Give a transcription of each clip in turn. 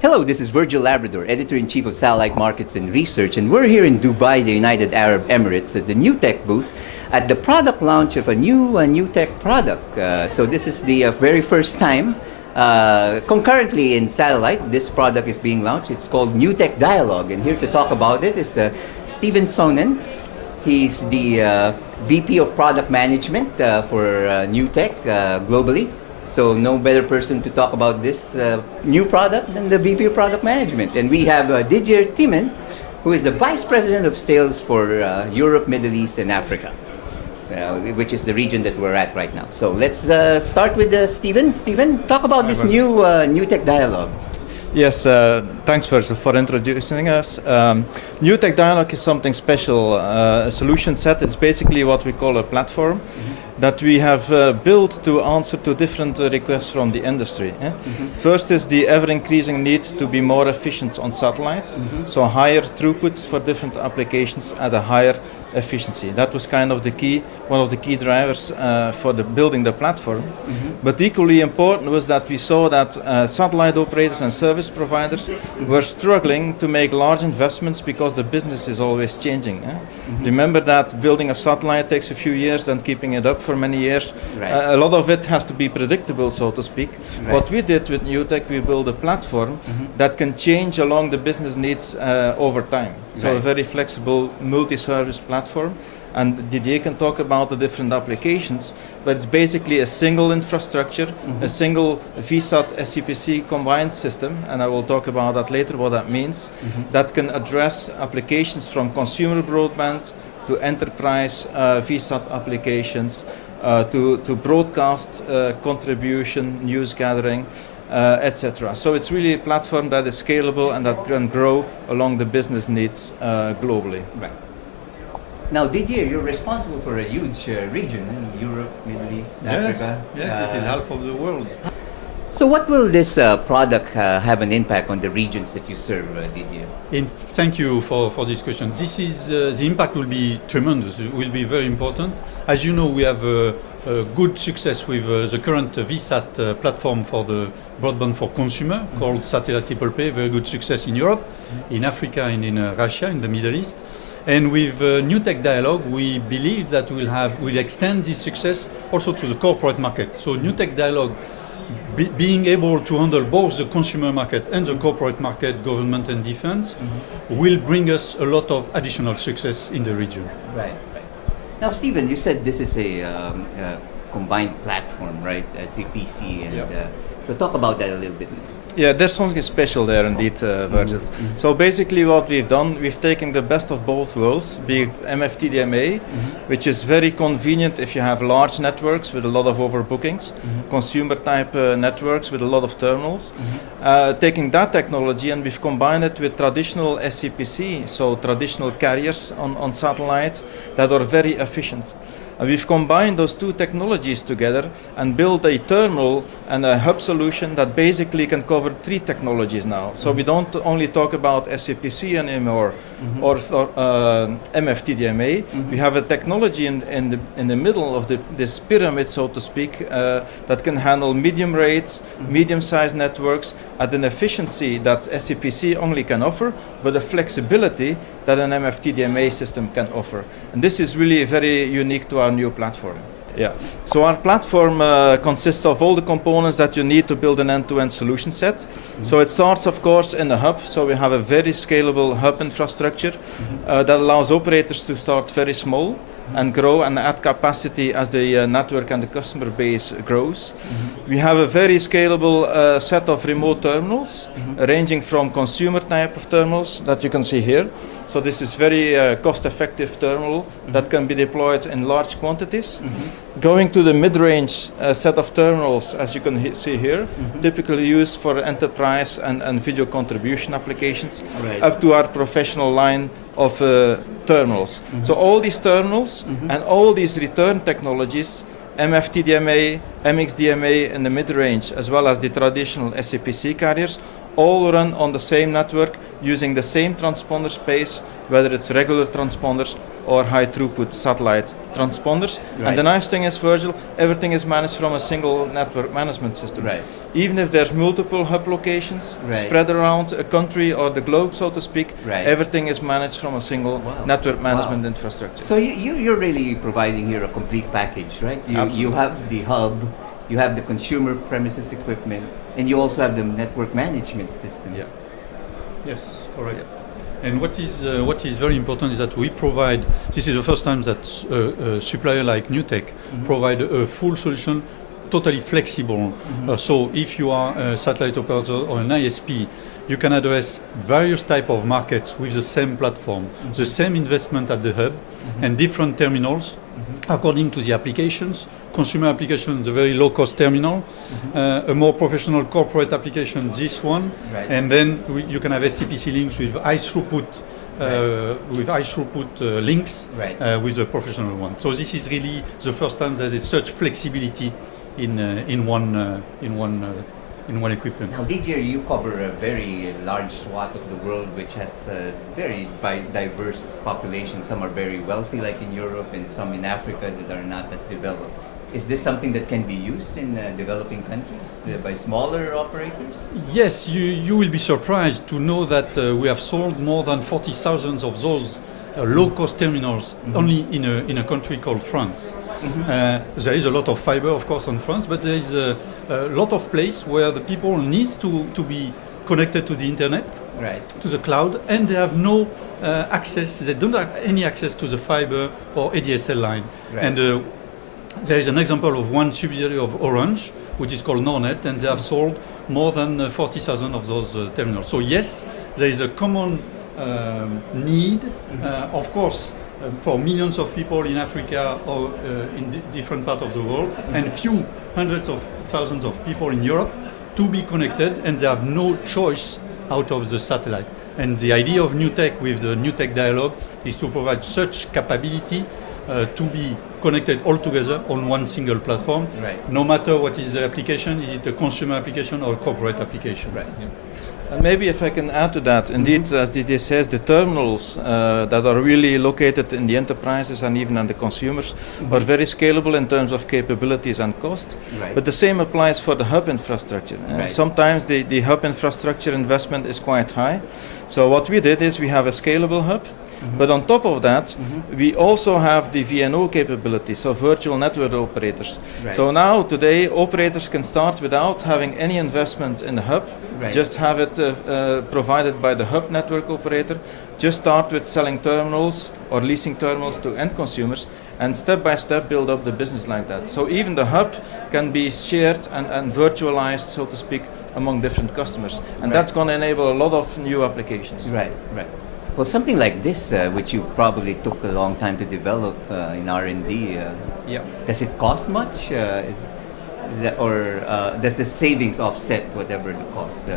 Hello, this is Virgil Labrador, Editor-in-Chief of Satellite Markets and Research, and we're here in Dubai, the United Arab Emirates, at the Newtec booth at the product launch of a new Newtec product. So this is the very first time concurrently in satellite this product is being launched. It's called Newtec Dialog, and here to talk about it is Steven Soenens. He's the VP of Product Management for Newtec globally. So no better person to talk about this new product than the VP of Product Management. And we have Didier Tymen, who is the Vice President of Sales for Europe, Middle East, and Africa, which is the region that we're at right now. So let's start with Steven. Steven, talk about this new Newtec Dialog. Yes, thanks Virgil for introducing us. Newtec Dialog is something special, a solution set. It's basically what we call a platform that we have built to answer to different requests from the industry. First is the ever-increasing need to be more efficient on satellite, so higher throughputs for different applications at a higher efficiency. That was kind of one of the key drivers for building the platform. But equally important was that we saw that satellite operators and service providers were struggling to make large investments because the business is always changing. Remember that building a satellite takes a few years, then keeping it up for many years. Right. A lot of it has to be predictable, so to speak. Right. What we did with Newtec, we built a platform that can change along the business needs over time. So a very flexible multi-service platform. And Didier can talk about the different applications, but it's basically a single infrastructure, a single VSAT SCPC combined system, and I will talk about that later, what that means, that can address applications from consumer broadband to enterprise VSAT applications, to broadcast contribution, news gathering, etc. So it's really a platform that is scalable and that can grow along the business needs globally. Right. Now, Didier, you're responsible for a huge region in Europe, Middle East, Africa. Yes, this is half of the world. So what will this product have an impact on the regions that you serve, Didier? Thank you for this question. This is the impact will be tremendous. It will be very important. As you know, we have a good success with the current VSAT platform for the broadband for consumer called Satellite Triple Play. Very good success in Europe, in Africa, and in Russia, in the Middle East. And with Newtec Dialog, we believe that we'll extend this success also to the corporate market. So Newtec Dialog, being able to handle both the consumer market and the corporate market, government and defense, will bring us a lot of additional success in the region. Right. Now, Steven, you said this is a combined platform, right? CPC, and so talk about that a little bit. Yeah, there's something special there indeed, Virgil. So basically what we've done, we've taken the best of both worlds, be it MFTDMA, which is very convenient if you have large networks with a lot of overbookings, consumer type networks with a lot of terminals. Taking that technology and we've combined it with traditional SCPC, so traditional carriers on satellites that are very efficient. And we've combined those two technologies together and built a terminal and a hub solution that basically can cover three technologies now. So we don't only talk about SCPC anymore or MFTDMA. We have a technology in the middle of this pyramid, so to speak, that can handle medium rates, medium-sized networks at an efficiency that SCPC only can offer, but a flexibility that an MFTDMA system can offer. And this is really very unique to our new platform. Yeah. So our platform consists of all the components that you need to build an end-to-end solution set. So it starts, of course, in the hub. So we have a very scalable hub infrastructure that allows operators to start very small and grow and add capacity as the network and the customer base grows. We have a very scalable set of remote terminals, ranging from consumer type of terminals that you can see here. So this is very cost-effective terminal that can be deployed in large quantities. Going to the mid-range set of terminals, as you can see here, typically used for enterprise and video contribution applications, up to our professional line of terminals. So all these terminals and all these return technologies, MFTDMA, MXDMA in the mid-range, as well as the traditional SCPC carriers, all run on the same network using the same transponder space, whether it's regular transponders or high throughput satellite transponders. Right. And the nice thing is, Virgil, everything is managed from a single network management system. Right. Even if there's multiple hub locations Right. spread around a country or the globe, so to speak, Right. everything is managed from a single Wow. network management Wow. infrastructure. So you're really providing here a complete package, right? You Absolutely. have the hub, you have the consumer premises equipment, and you also have the network management system. Yeah. Yes, correct. And what is very important is that we provide. This is the first time that a supplier like Newtec provide a full solution, totally flexible. So if you are a satellite operator or an ISP, you can address various type of markets with the same platform, the same investment at the hub, and different terminals according to the applications. Consumer application, the very low-cost terminal, a more professional corporate application, this one, Right. and then you can have SCPC links with high throughput, links Right. with the professional one. So this is really the first time that there's such flexibility in one equipment. Now, Didier, you cover a very large swath of the world, which has a very diverse population. Some are very wealthy, like in Europe, and some in Africa that are not as developed. Is this something that can be used in developing countries by smaller operators? Yes, you will be surprised to know that we have sold more than 40,000 of those low-cost terminals only in a country called France. There is a lot of fiber, of course, in France, but there is a lot of place where the people need to be connected to the internet, Right. to the cloud, and they have no access. They don't have any access to the fiber or ADSL line. Right. And there is an example of one subsidiary of Orange, which is called Nornet, and they have sold more than 40,000 of those terminals. So yes, there is a common need, of course, for millions of people in Africa or in different parts of the world, and few hundreds of thousands of people in Europe to be connected, and they have no choice out of the satellite. And the idea of Newtec with the Newtec Dialog is to provide such capability to be connected all together on one single platform, Right. no matter what is the application, is it a consumer application or a corporate application. Right. And maybe if I can add to that, indeed, as Didier says, the terminals that are really located in the enterprises and even in the consumers are very scalable in terms of capabilities and cost. Right. But the same applies for the hub infrastructure. Right. Sometimes the hub infrastructure investment is quite high. So what we did is we have a scalable hub. But on top of that, we also have the VNO capability, so virtual network operators. Right. So now, today, operators can start without having any investment in the hub, Right. just have it provided by the hub network operator, just start with selling terminals or leasing terminals to end consumers, and step by step build up the business like that. So even the hub can be shared and virtualized, so to speak, among different customers. And Right. that's going to enable a lot of new applications. Right, right. Well, something like this, which you probably took a long time to develop in R&D, Yeah. does it cost much? Is that, or does the savings offset whatever the cost?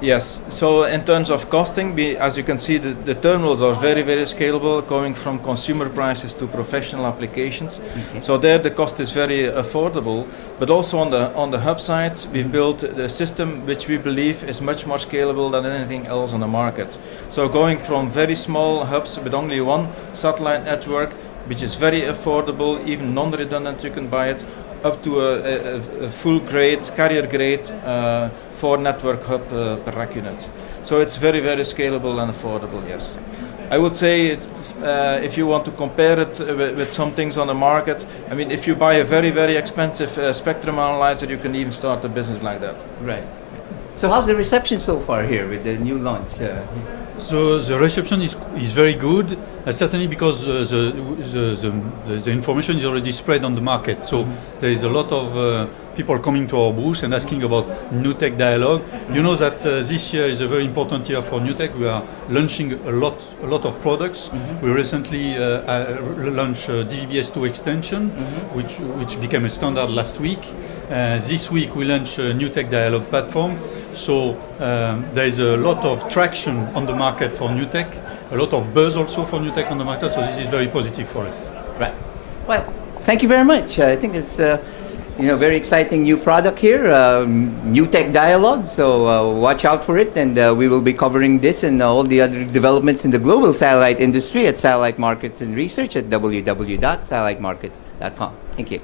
Yes, so in terms of costing, as you can see, the terminals are very, very scalable, going from consumer prices to professional applications. Okay. So there the cost is very affordable, but also on the hub side, we've built a system which we believe is much more scalable than anything else on the market. So going from very small hubs with only one satellite network, which is very affordable, even non-redundant, you can buy it, up to a full grade, carrier grade 4 network hub per rack unit. So it's very, very scalable and affordable, yes. I would say if you want to compare it with some things on the market, I mean, if you buy a very, very expensive spectrum analyzer, you can even start a business like that. Right. So how's the reception so far here with the new launch? So the reception is very good, certainly because the information is already spread on the market. So there is a lot of people coming to our booth and asking about Newtec Dialog. You know that this year is a very important year for Newtec. We are launching a lot of products. We recently launched DVB-S2 extension, which became a standard last week. This week we launched a Newtec Dialog platform. So there is a lot of traction on the market for Newtec, a lot of buzz also for Newtec on the market. So this is very positive for us. Right. Well, thank you very much. I think it's very exciting new product here, Newtec Dialog. So watch out for it, and we will be covering this and all the other developments in the global satellite industry at Satellite Markets and Research at www.satellitemarkets.com. Thank you.